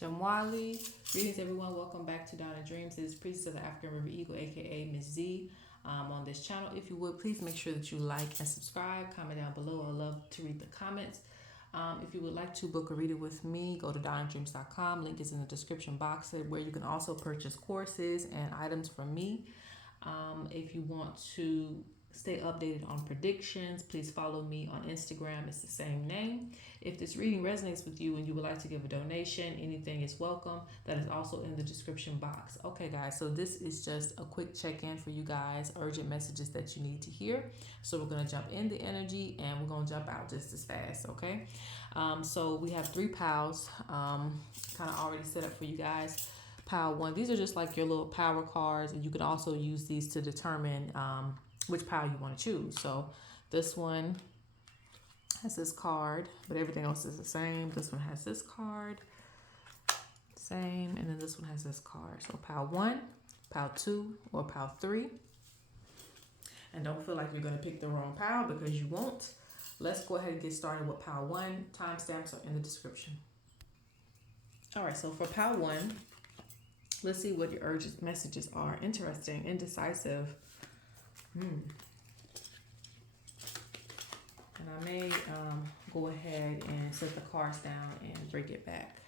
Jamwali. Greetings, everyone. Welcome back to Donna Dreams. This is Priestess of the African River Eagle, aka Ms.Z. On this channel. If you would, please make sure that you like and subscribe. Comment down below. I love to read the comments. If you would like to book a reading with me, go to DonnaDreams.com. Link is in the description box where you can also purchase courses and items from me. If you want to stay updated on predictions, please follow me on Instagram. It's the same name. If this reading resonates with you and you would like to give a donation, anything is welcome. That is also in the description box. Okay, guys, so this is just a quick check-in for you guys, urgent messages that you need to hear. So we're going to jump in the energy and we're going to jump out just as fast, okay? So we have 3 piles kind of already set up for you guys. Pile 1, these are just like your little power cards, and you can also use these to determine which pile you want to choose. So this one has this card, but everything else is the same. This one has this card, same, and then this one has this card. So pile 1, pile 2, or pile 3. And don't feel like you're going to pick the wrong pile, because you won't. Let's go ahead and get started with pile 1. Timestamps are in the description. All right, so for pile 1, let's see what your urgent messages are. Interesting, indecisive. And I may go ahead and set the cards down and bring it back.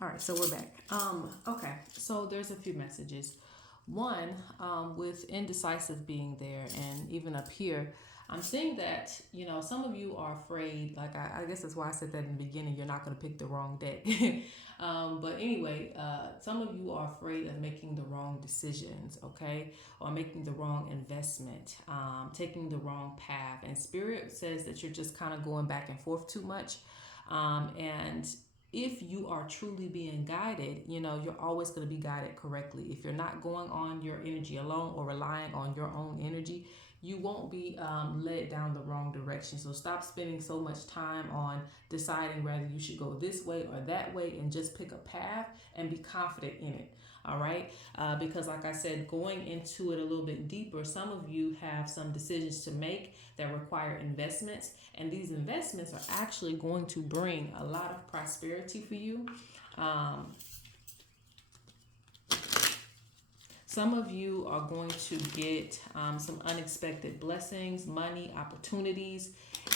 All right, so we're back. Okay, so there's a few messages. One, with indecisive being there, and even up here, I'm seeing that, you know, some of you are afraid, like I guess that's why I said that in the beginning, you're not going to pick the wrong deck. But anyway, some of you are afraid of making the wrong decisions, okay? Or making the wrong investment, taking the wrong path. And Spirit says that you're just kind of going back and forth too much. And if you are truly being guided, you know, you're always going to be guided correctly. If you're not going on your energy alone or relying on your own energy, you won't be led down the wrong direction. So stop spending so much time on deciding whether you should go this way or that way, and just pick a path and be confident in it. All right. Because like I said, going into it a little bit deeper, some of you have some decisions to make that require investments. And these investments are actually going to bring a lot of prosperity for you. Some of you are going to get some unexpected blessings, money, opportunities.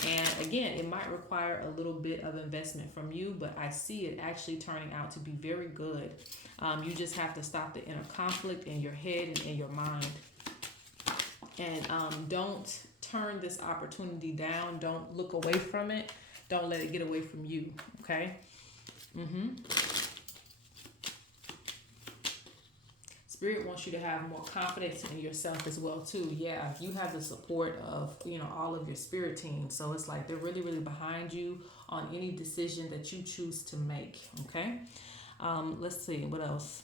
And again, it might require a little bit of investment from you, but I see it actually turning out to be very good. You just have to stop the inner conflict in your head and in your mind. And don't turn this opportunity down. Don't look away from it. Don't let it get away from you, okay? Spirit wants you to have more confidence in yourself as well too. Yeah, you have the support of, you know, all of your spirit team. So it's like they're really, really behind you on any decision that you choose to make. Okay. Let's see what else.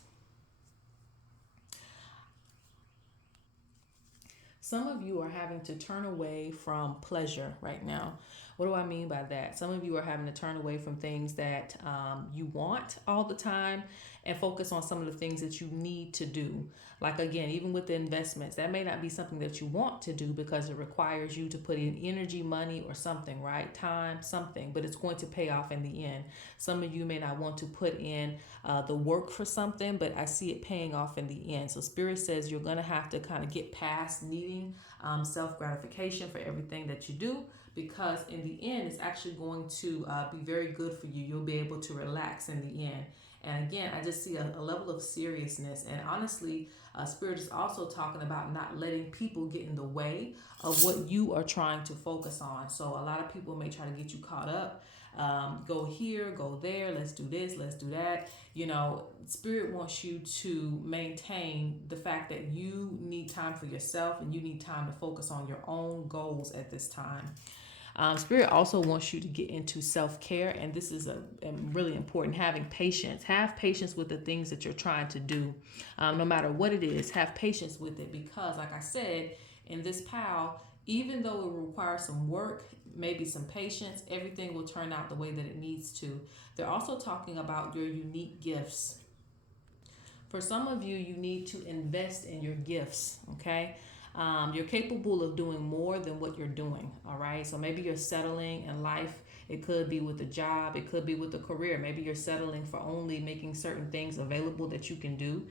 Some of you are having to turn away from pleasure right now. What do I mean by that? Some of you are having to turn away from things that you want all the time and focus on some of the things that you need to do. Like, again, even with the investments, that may not be something that you want to do because it requires you to put in energy, money, or something, right? Time, something, but it's going to pay off in the end. Some of you may not want to put in the work for something, but I see it paying off in the end. So Spirit says you're going to have to kind of get past needing self-gratification for everything that you do, because in the end, it's actually going to be very good for you. You'll be able to relax in the end. And again, I just see a level of seriousness. And honestly, Spirit is also talking about not letting people get in the way of what you are trying to focus on. So a lot of people may try to get you caught up. Go here, go there, let's do this, let's do that. You know, Spirit wants you to maintain the fact that you need time for yourself and you need time to focus on your own goals at this time. Spirit also wants you to get into self-care, and this is a really important. Having patience. Have patience with the things that you're trying to do. No matter what it is, have patience with it, because like I said, in this pile, even though it will require some work, maybe some patience, everything will turn out the way that it needs to. They're also talking about your unique gifts. For some of you, you need to invest in your gifts, okay? You're capable of doing more than what you're doing, all right? So maybe you're settling in life It could be with a job. It could be with a career. Maybe you're settling for only making certain things available that you can do.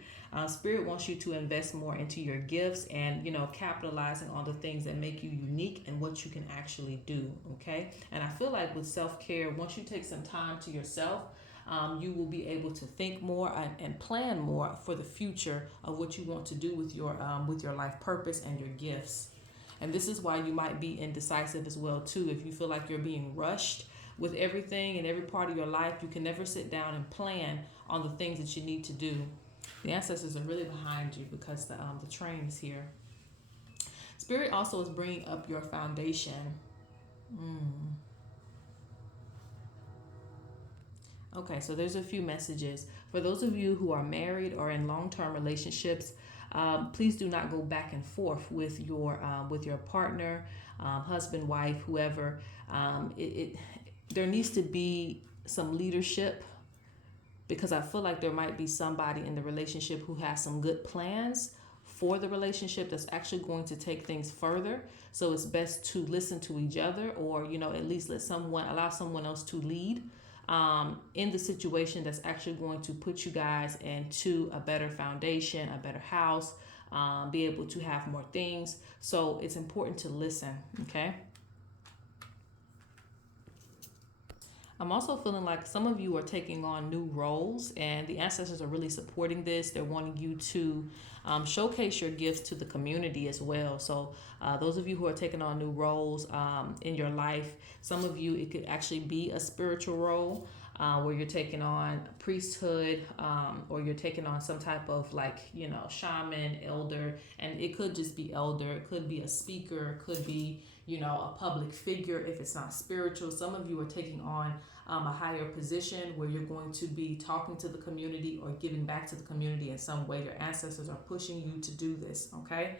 Spirit wants you to invest more into your gifts and, capitalizing on the things that make you unique and what you can actually do. Okay. And I feel like with self-care, once you take some time to yourself, you will be able to think more and plan more for the future of what you want to do with your life purpose and your gifts. And this is why you might be indecisive as well too. If you feel like you're being rushed with everything and every part of your life, you can never sit down and plan on the things that you need to do. The ancestors are really behind you because the train is here. Spirit also is bringing up your foundation. Okay, so there's a few messages. For those of you who are married or in long-term relationships, please do not go back and forth with your partner, husband, wife, whoever. There needs to be some leadership, because I feel like there might be somebody in the relationship who has some good plans for the relationship that's actually going to take things further. So it's best to listen to each other, or at least allow someone else to lead in the situation that's actually going to put you guys into a better foundation, a better house, be able to have more things. So it's important to listen. Okay. I'm also feeling like some of you are taking on new roles, and the ancestors are really supporting this. They're wanting you to showcase your gifts to the community as well. So those of you who are taking on new roles in your life, some of you, it could actually be a spiritual role where you're taking on priesthood, or you're taking on some type of shaman, elder, and it could just be elder. It could be a speaker. It could be a public figure if it's not spiritual. Some of you are taking on a higher position where you're going to be talking to the community or giving back to the community in some way. Your ancestors are pushing you to do this, okay?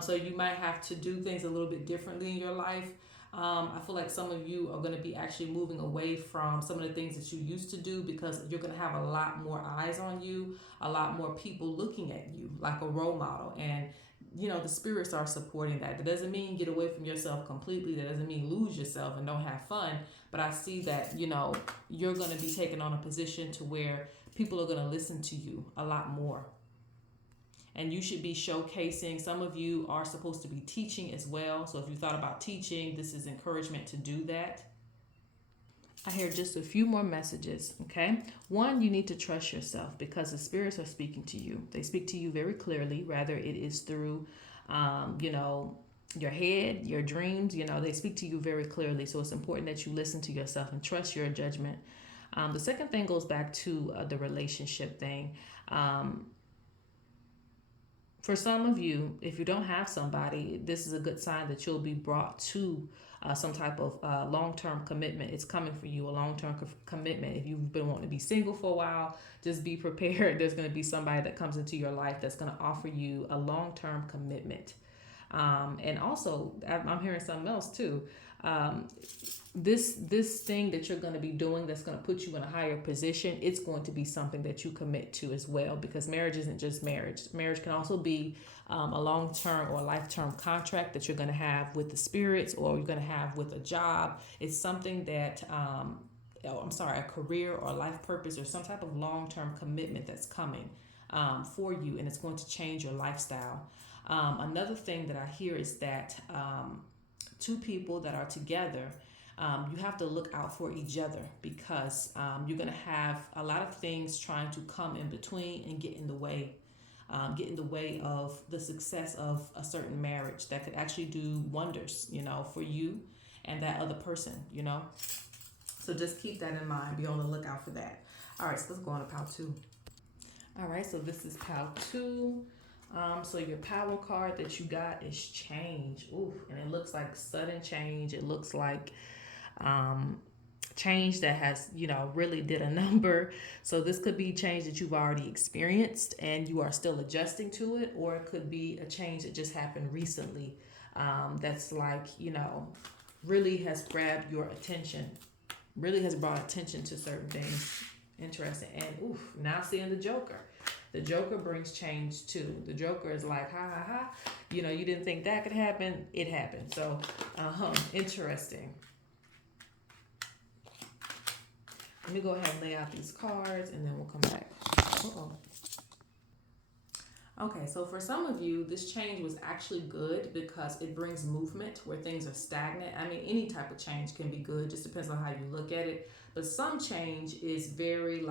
So you might have to do things a little bit differently in your life. I feel like some of you are going to be actually moving away from some of the things that you used to do, because you're going to have a lot more eyes on you, a lot more people looking at you like a role model. And the spirits are supporting that. That doesn't mean get away from yourself completely. That doesn't mean lose yourself and don't have fun. But I see that, you're going to be taking on a position to where people are going to listen to you a lot more. And you should be showcasing. Some of you are supposed to be teaching as well. So if you thought about teaching, this is encouragement to do that. I hear just a few more messages, okay? One, you need to trust yourself, because the spirits are speaking to you. They speak to you very clearly, whether it is through, your head, your dreams, they speak to you very clearly. So it's important that you listen to yourself and trust your judgment. The second thing goes back to the relationship thing. For some of you, if you don't have somebody, this is a good sign that you'll be brought to some type of long-term commitment. It's coming for you, a long-term commitment. If you've been wanting to be single for a while, just be prepared. There's going to be somebody that comes into your life that's going to offer you a long-term commitment. And also, I'm hearing something else too. This thing that you're going to be doing that's going to put you in a higher position, it's going to be something that you commit to as well, because marriage isn't just marriage. Marriage can also be a long-term or life-term contract that you're going to have with the spirits, or you're going to have with a job. It's something that, a career or life purpose, or some type of long-term commitment that's coming for you, and it's going to change your lifestyle. Another thing that I hear is that two people that are together, you have to look out for each other, because you're going to have a lot of things trying to come in between and get in the way of the success of a certain marriage that could actually do wonders, for you and that other person, So just keep that in mind. Be on the lookout for that. All right, so let's go on to pile 2. All right, so this is pile 2. So your power card that you got is change. Ooh, and it looks like sudden change. It looks like change that has, really did a number. So this could be change that you've already experienced and you are still adjusting to it, or it could be a change that just happened recently. That's like, really has grabbed your attention, really has brought attention to certain things. Interesting. And now seeing the Joker. The Joker brings change too. The Joker is like, ha ha ha. You didn't think that could happen. It happened. So, interesting. Let me go ahead and lay out these cards and then we'll come back. Uh-oh. Okay, so for some of you, this change was actually good because it brings movement where things are stagnant. I mean, any type of change can be good, just depends on how you look at it. But some change is very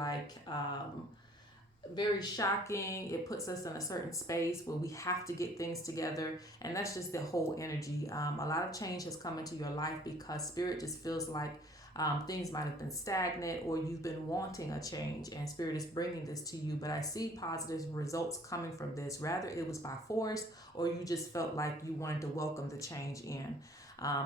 very shocking. It puts us in a certain space where we have to get things together, and that's just the whole energy. A lot of change has come into your life because spirit just feels like things might have been stagnant or you've been wanting a change, and spirit is bringing this to you. But I see positive results coming from this. Rather, it was by force, or you just felt like you wanted to welcome the change in.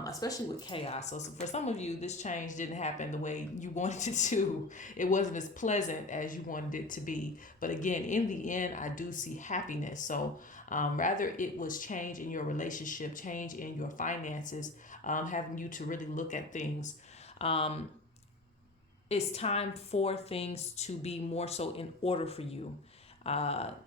Especially with chaos. So for some of you, this change didn't happen the way you wanted it to. It wasn't as pleasant as you wanted it to be. But again, in the end, I do see happiness. So rather it was change in your relationship, change in your finances, having you to really look at things. Um, it's time for things to be more so in order for you.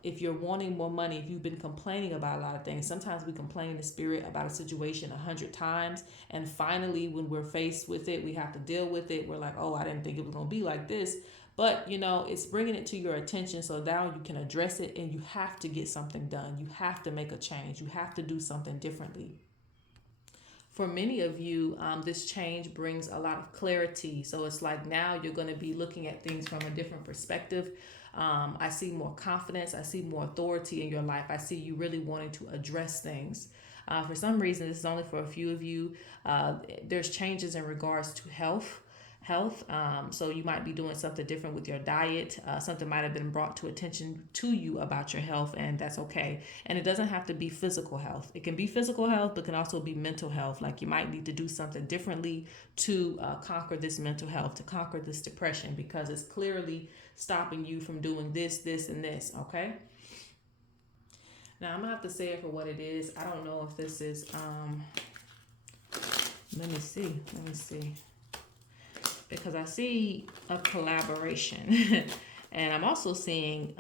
If you're wanting more money, if you've been complaining about a lot of things, sometimes we complain in spirit about a situation 100 times, and finally, when we're faced with it, we have to deal with it. We're like, oh, I didn't think it was going to be like this. But, it's bringing it to your attention so now you can address it, and you have to get something done. You have to make a change. You have to do something differently. For many of you, this change brings a lot of clarity. So it's like now you're going to be looking at things from a different perspective. I see more confidence. I see more authority in your life. I see you really wanting to address things. For some reason, this is only for a few of you. There's changes in regards to health. So you might be doing something different with your diet. Something might have been brought to attention to you about your health, and that's okay. And it doesn't have to be physical health. It can be physical health, but can also be mental health. Like you might need to do something differently to conquer this mental health, to conquer this depression, because it's clearly stopping you from doing this, and this. Okay. Now I'm gonna have to say it for what it is. I don't know if this is. Let me see. Because I see a collaboration, and I'm also seeing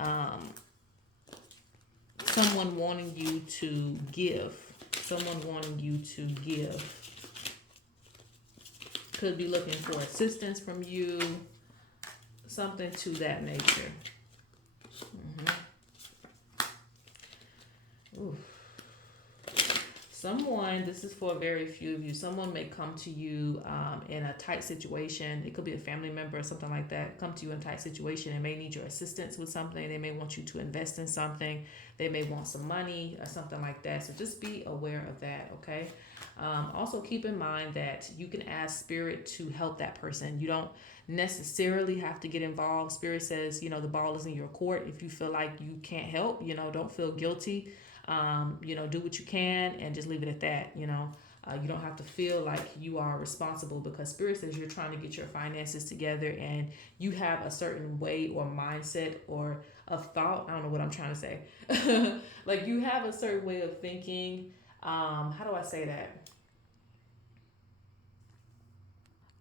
someone wanting you to give. Someone wanting you to give. Could be looking for assistance from you. Something to that nature. Ooh. Someone, this is for very few of you, someone may come to you in a tight situation. It could be a family member or something like that. Come to you in a tight situation and may need your assistance with something. They may want you to invest in something. They may want some money or something like that. So just be aware of that, okay? Also keep in mind that you can ask spirit to help that person. You don't necessarily have to get involved. Spirit says, the ball is in your court. If you feel like you can't help, don't feel guilty. Do what you can and just leave it at that. You don't have to feel like you are responsible, because spirit says you're trying to get your finances together and you have a certain way or mindset or of thought. I don't know what I'm trying to say. Like you have a certain way of thinking. How do I say that?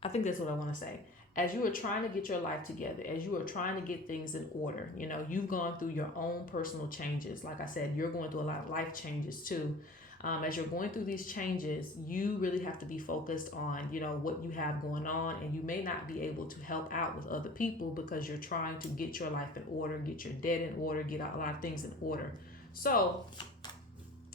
I think that's what I want to say. As you are trying to get your life together, as you are trying to get things in order, you've gone through your own personal changes. Like I said, you're going through a lot of life changes too. As you're going through these changes, you really have to be focused on, what you have going on, and you may not be able to help out with other people because you're trying to get your life in order, get your debt in order, get a lot of things in order. So,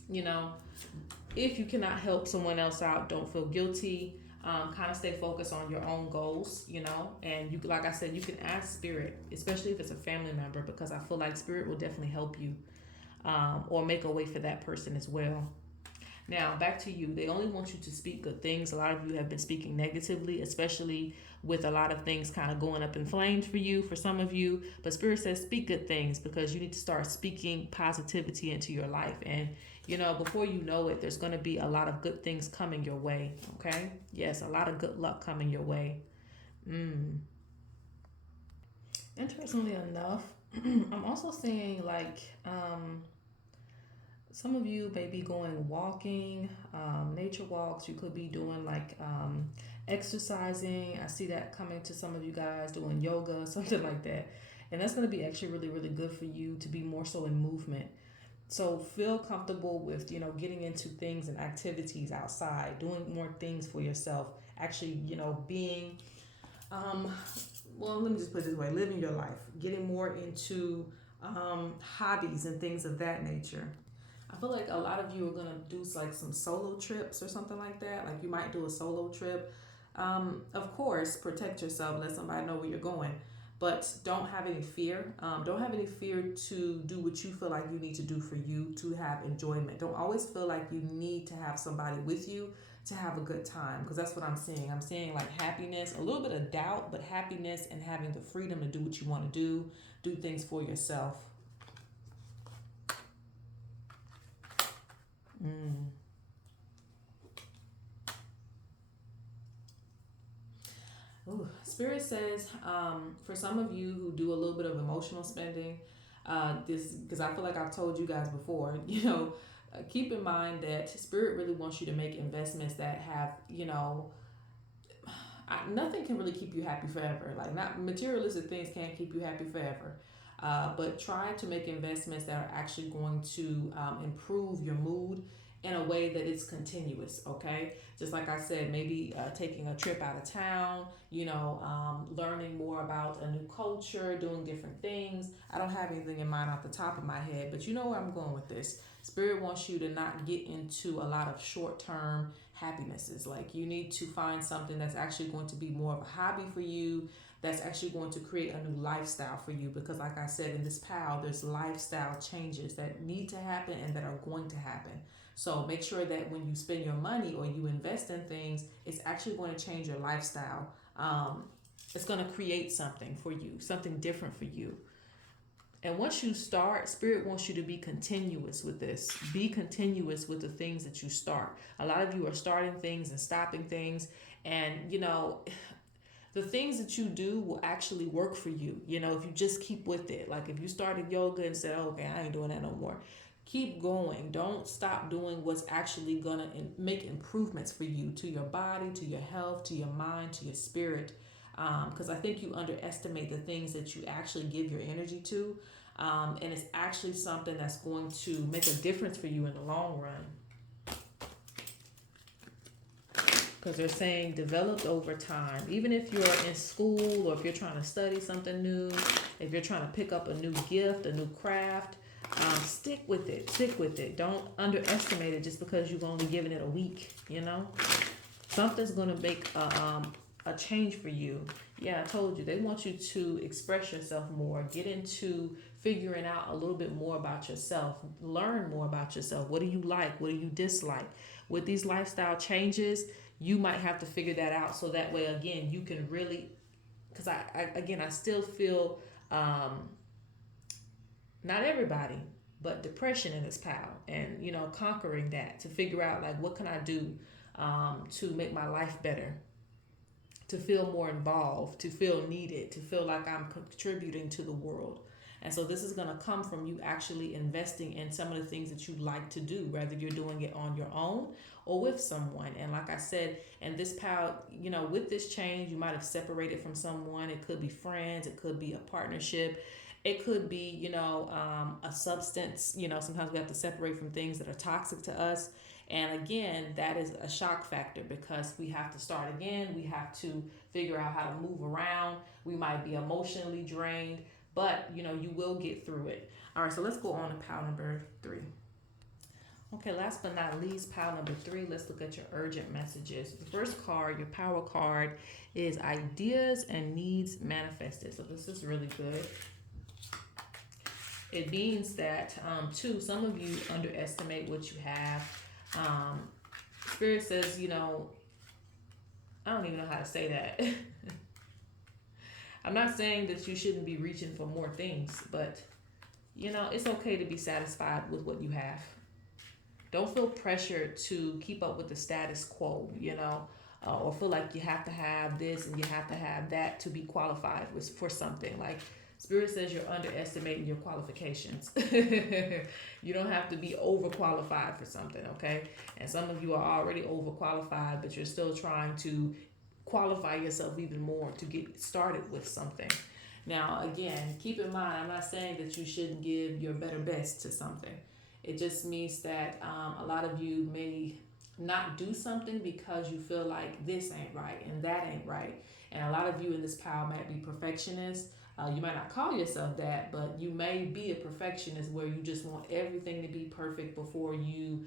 if you cannot help someone else out, don't feel guilty. Kind of stay focused on your own goals, and you, like I said, you can ask spirit, especially if it's a family member, because I feel like spirit will definitely help you, or make a way for that person as well. Now, back to you. They only want you to speak good things. A lot of you have been speaking negatively, especially with a lot of things kind of going up in flames for you, for some of you. But Spirit says speak good things, because you need to start speaking positivity into your life. And, before you know it, there's going to be a lot of good things coming your way. Okay? Yes, a lot of good luck coming your way. Interestingly enough, I'm also seeing like, some of you may be going walking, nature walks. You could be doing like exercising. I see that coming to some of you guys, doing yoga, something like that. And that's going to be actually really, really good for you to be more so in movement. So feel comfortable with, getting into things and activities outside, doing more things for yourself. Actually, being well, let me just put it this way, living your life, getting more into hobbies and things of that nature. I feel like a lot of you are gonna do like some solo trips or something like that. Like you might do a solo trip. Of course, protect yourself. Let somebody know where you're going, but don't have any fear. Don't have any fear to do what you feel like you need to do for you to have enjoyment. Don't always feel like you need to have somebody with you to have a good time, because that's what I'm seeing. I'm seeing like happiness, a little bit of doubt, but happiness and having the freedom to do what you want to do things for yourself. Mm. Ooh. Spirit says, for some of you who do a little bit of emotional spending, this because I feel like I've told you guys before, keep in mind that Spirit really wants you to make investments that have, nothing can really keep you happy forever. Like not materialistic things can't keep you happy forever. But try to make investments that are actually going to improve your mood in a way that it's continuous. Okay, just like I said, maybe taking a trip out of town. Learning more about a new culture, doing different things. I don't have anything in mind off the top of my head, but you know where I'm going with this. Spirit wants you to not get into a lot of short-term happinesses. Like you need to find something that's actually going to be more of a hobby for you, that's actually going to create a new lifestyle for you. Because like I said, in this pal, there's lifestyle changes that need to happen and that are going to happen. So make sure that when you spend your money or you invest in things, it's actually going to change your lifestyle. It's going to create something for you, something different for you. And once you start, Spirit wants you to be continuous with this. Be continuous with the things that you start. A lot of you are starting things and stopping things. And, the things that you do will actually work for you, if you just keep with it. Like if you started yoga and said, oh, okay, I ain't doing that no more. Keep going. Don't stop doing what's actually going to make improvements for you, to your body, to your health, to your mind, to your spirit. Because I think you underestimate the things that you actually give your energy to. And it's actually something that's going to make a difference for you in the long run. Because they're saying developed over time. Even if you're in school or if you're trying to study something new, if you're trying to pick up a new gift, a new craft, stick with it. Stick with it. Don't underestimate it just because you've only given it a week, Something's going to make a change for you. Yeah, I told you. They want you to express yourself more. Get into figuring out a little bit more about yourself. Learn more about yourself. What do you like? What do you dislike? With these lifestyle changes, you might have to figure that out, so that way, again, you can really, because I still feel, not everybody, but depression in this pal, and conquering that, to figure out like what can I do to make my life better, to feel more involved, to feel needed, to feel like I'm contributing to the world. And so this is going to come from you actually investing in some of the things that you like to do, whether you're doing it on your own or with someone. And like I said, and this pal, with this change, you might have separated from someone. It could be friends, it could be a partnership, it could be, a substance. Sometimes we have to separate from things that are toxic to us. And again, that is a shock factor, because we have to start again. We have to figure out how to move around. We might be emotionally drained, but you will get through it. All right, so let's go on to pile number 3. Okay, last but not least, pile number 3, let's look at your urgent messages. The first card, your power card, is ideas and needs manifested. So this is really good. It means that, too, some of you underestimate what you have. Spirit says, I don't even know how to say that. I'm not saying that you shouldn't be reaching for more things, but it's okay to be satisfied with what you have. Don't feel pressured to keep up with the status quo, or feel like you have to have this and you have to have that to be qualified for something. Like Spirit says, you're underestimating your qualifications. You don't have to be overqualified for something, okay? And some of you are already overqualified, but you're still trying to qualify yourself even more to get started with something. Now, again, keep in mind, I'm not saying that you shouldn't give your better best to something. It just means that a lot of you may not do something because you feel like this ain't right and that ain't right. And a lot of you in this pile might be perfectionists. You might not call yourself that, but you may be a perfectionist where you just want everything to be perfect before you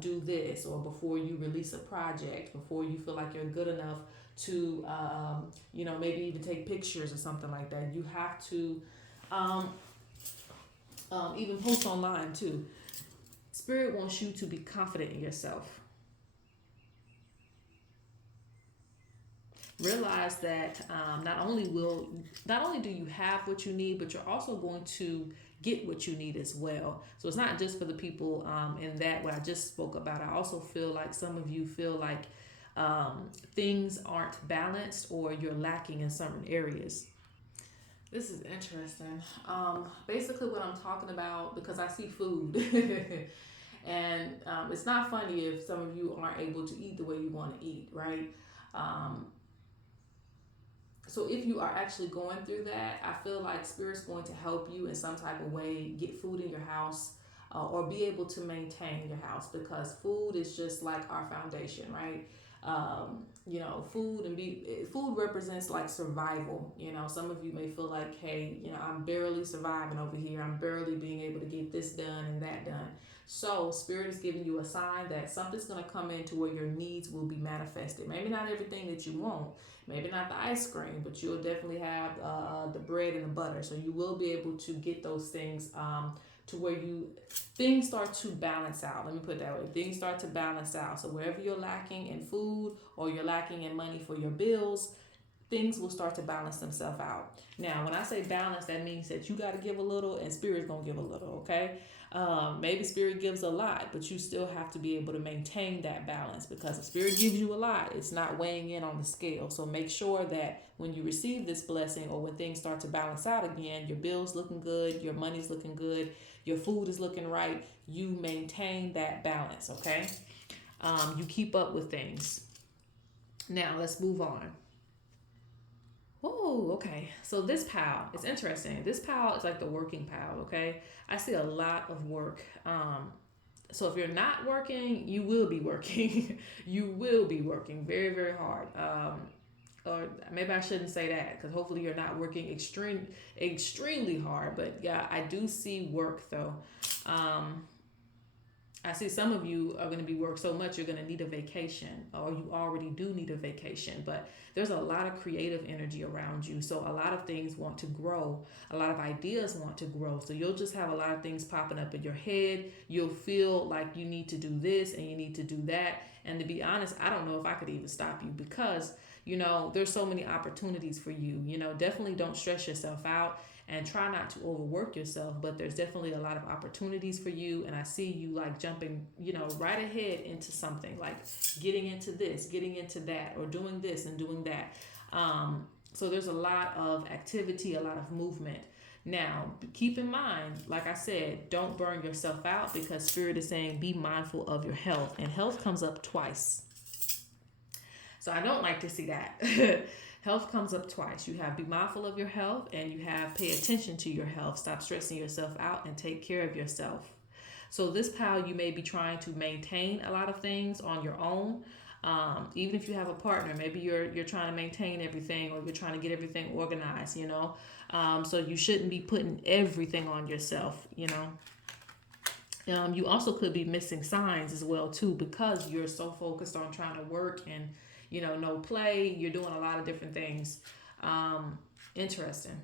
do this, or before you release a project, before you feel like you're good enough to, maybe even take pictures or something like that. You have to um, even post online too. Spirit wants you to be confident in yourself. Realize that not only do you have what you need, but you're also going to get what you need as well. So it's not just for the people in that what I just spoke about. I also feel like some of you feel like things aren't balanced, or you're lacking in certain areas. This is interesting. Basically, what I'm talking about, because I see food, and it's not funny if some of you aren't able to eat the way you want to eat, right? Um, so if you are actually going through that, I feel like Spirit's going to help you in some type of way get food in your house, or be able to maintain your house, because food is just like our foundation, right? Food represents like survival. Some of you may feel like, hey, I'm barely surviving over here. I'm barely being able to get this done and that done. So Spirit is giving you a sign that something's going to come into where your needs will be manifested. Maybe not everything that you want, maybe not the ice cream, but you'll definitely have the bread and the butter. So you will be able to get those things to where things start to balance out. Let me put it that way. Things start to balance out. So wherever you're lacking in food, or you're lacking in money for your bills, things will start to balance themselves out. Now, when I say balance, that means that you got to give a little and Spirit's going to give a little, okay? Maybe Spirit gives a lot, but you still have to be able to maintain that balance, because if Spirit gives you a lot, it's not weighing in on the scale. So make sure that when you receive this blessing, or when things start to balance out again, your bills looking good, your money's looking good, your food is looking right, you maintain that balance, okay? You keep up with things. Now, let's move on. Oh, okay. So this pile, it's interesting. This pile is like the working pile, okay? I see a lot of work. So if you're not working, you will be working. You will be working very, very hard. Or maybe I shouldn't say that, because hopefully you're not working extremely hard. But yeah, I do see work though. Um, I see some of you are going to be work so much you're going to need a vacation, or you already do need a vacation. But there's a lot of creative energy around you. So a lot of things want to grow. A lot of ideas want to grow. So you'll just have a lot of things popping up in your head. You'll feel like you need to do this and you need to do that. And to be honest, I don't know if I could even stop you, because, there's so many opportunities for you. Definitely don't stress yourself out, and try not to overwork yourself, but there's definitely a lot of opportunities for you. And I see you like jumping, right ahead into something, like getting into this, getting into that, or doing this and doing that. So there's a lot of activity, a lot of movement. Now, keep in mind, like I said, don't burn yourself out, because Spirit is saying be mindful of your health, and health comes up twice. So I don't like to see that. Health comes up twice. You have be mindful of your health, and you have pay attention to your health. Stop stressing yourself out and take care of yourself. So this pile, you may be trying to maintain a lot of things on your own. Even if you have a partner, maybe you're trying to maintain everything, or you're trying to get everything organized. So you shouldn't be putting everything on yourself. You also could be missing signs as well too, because you're so focused on trying to work and no play. You're doing a lot of different things. Interesting.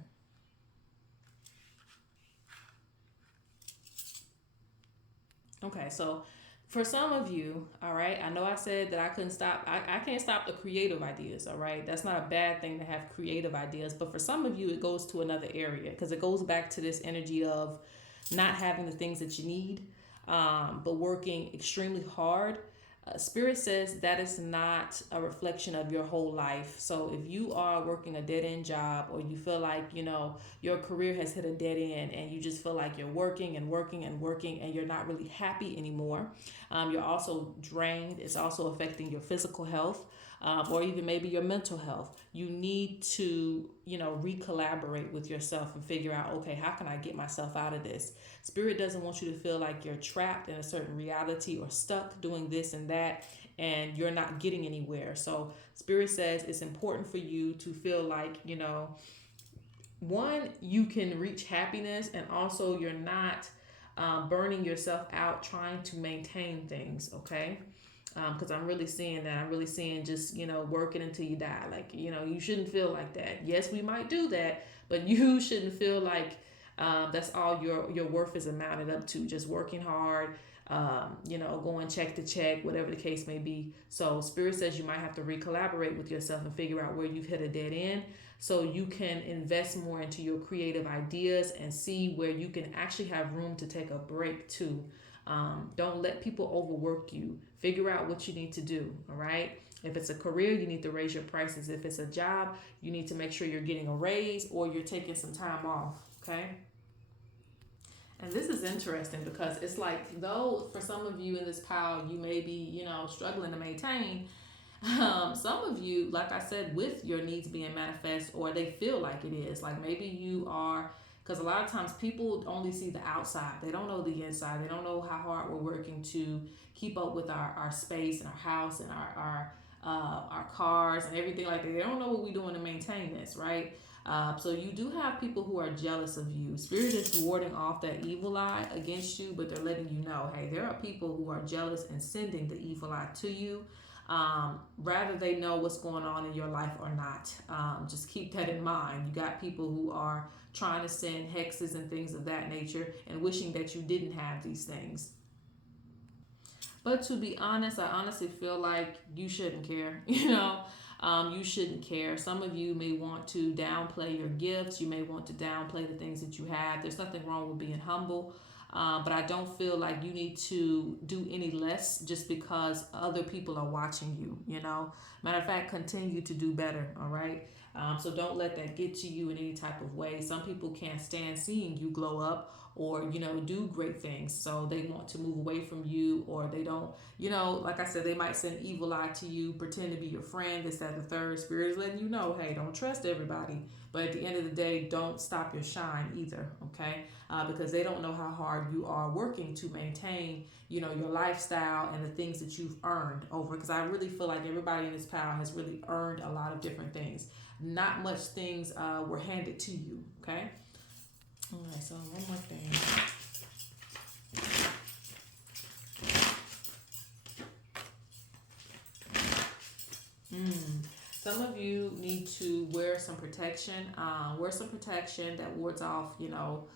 Okay, so for some of you, all right, I know I said that I couldn't stop. I can't stop the creative ideas, all right? That's not a bad thing to have creative ideas. But for some of you, it goes to another area, because it goes back to this energy of not having the things that you need, but working extremely hard. Spirit says that is not a reflection of your whole life. So if you are working a dead end job, or you feel like, your career has hit a dead end, and you just feel like you're working and working and working, and you're not really happy anymore, you're also drained. It's also affecting your physical health. or even maybe your mental health. You need to, recollaborate with yourself and figure out, okay, how can I get myself out of this? Spirit doesn't want you to feel like you're trapped in a certain reality or stuck doing this and that, and you're not getting anywhere. So, Spirit says it's important for you to feel like, one, you can reach happiness, and also you're not burning yourself out trying to maintain things, okay? Because I'm really seeing that. I'm really seeing just, working until you die. Like, you shouldn't feel like that. Yes, we might do that, but you shouldn't feel like that's all your worth is amounted up to. Just working hard, going check to check, whatever the case may be. So Spirit says you might have to recollaborate with yourself and figure out where you've hit a dead end, so you can invest more into your creative ideas and see where you can actually have room to take a break too. Don't let people overwork you. Figure out what you need to do, all right? If it's a career, you need to raise your prices. If it's a job, you need to make sure you're getting a raise or you're taking some time off, okay? And this is interesting because it's like, though for some of you in this pile, you may be, struggling to maintain. Some of you, like I said, with your needs being manifest, or they feel like it is. Like maybe you are, because a lot of times people only see the outside. They don't know the inside. They don't know how hard we're working to keep up with our space and our house and our cars and everything like that. They don't know what we're doing to maintain this, right? So you do have people who are jealous of you. Spirit is warding off that evil eye against you, but they're letting you know, hey, there are people who are jealous and sending the evil eye to you. Rather they know what's going on in your life or not. Just keep that in mind. You got people who are trying to send hexes and things of that nature and wishing that you didn't have these things. But to be honest, I honestly feel like you shouldn't care. You shouldn't care. Some of you may want to downplay your gifts. You may want to downplay the things that you have. There's nothing wrong with being humble. But I don't feel like you need to do any less just because other people are watching you, Matter of fact, continue to do better, all right? So don't let that get to you in any type of way. Some people can't stand seeing you glow up or, do great things. So they want to move away from you, or they don't, like I said, they might send evil eye to you, pretend to be your friend, this, that, the third. Spirit is letting you know, hey, don't trust everybody. But at the end of the day, don't stop your shine either, okay? Because they don't know how hard you are working to maintain, your lifestyle and the things that you've earned over. Because I really feel like everybody in this pile has really earned a lot of different things. Not much things were handed to you, okay? All right, so one more thing. Some of you need to wear some protection. Wear some protection that wards off, evil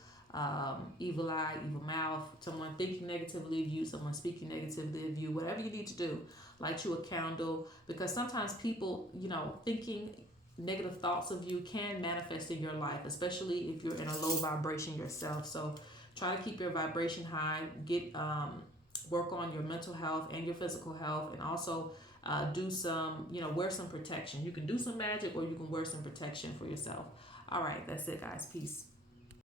eye, evil mouth, someone thinking negatively of you, someone speaking negatively of you, whatever you need to do. Light you a candle, because sometimes people, thinking negative thoughts of you can manifest in your life, especially if you're in a low vibration yourself. So try to keep your vibration high. Get work on your mental health and your physical health, and also do some, wear some protection. You can do some magic, or you can wear some protection for yourself. All right, that's it, guys. Peace.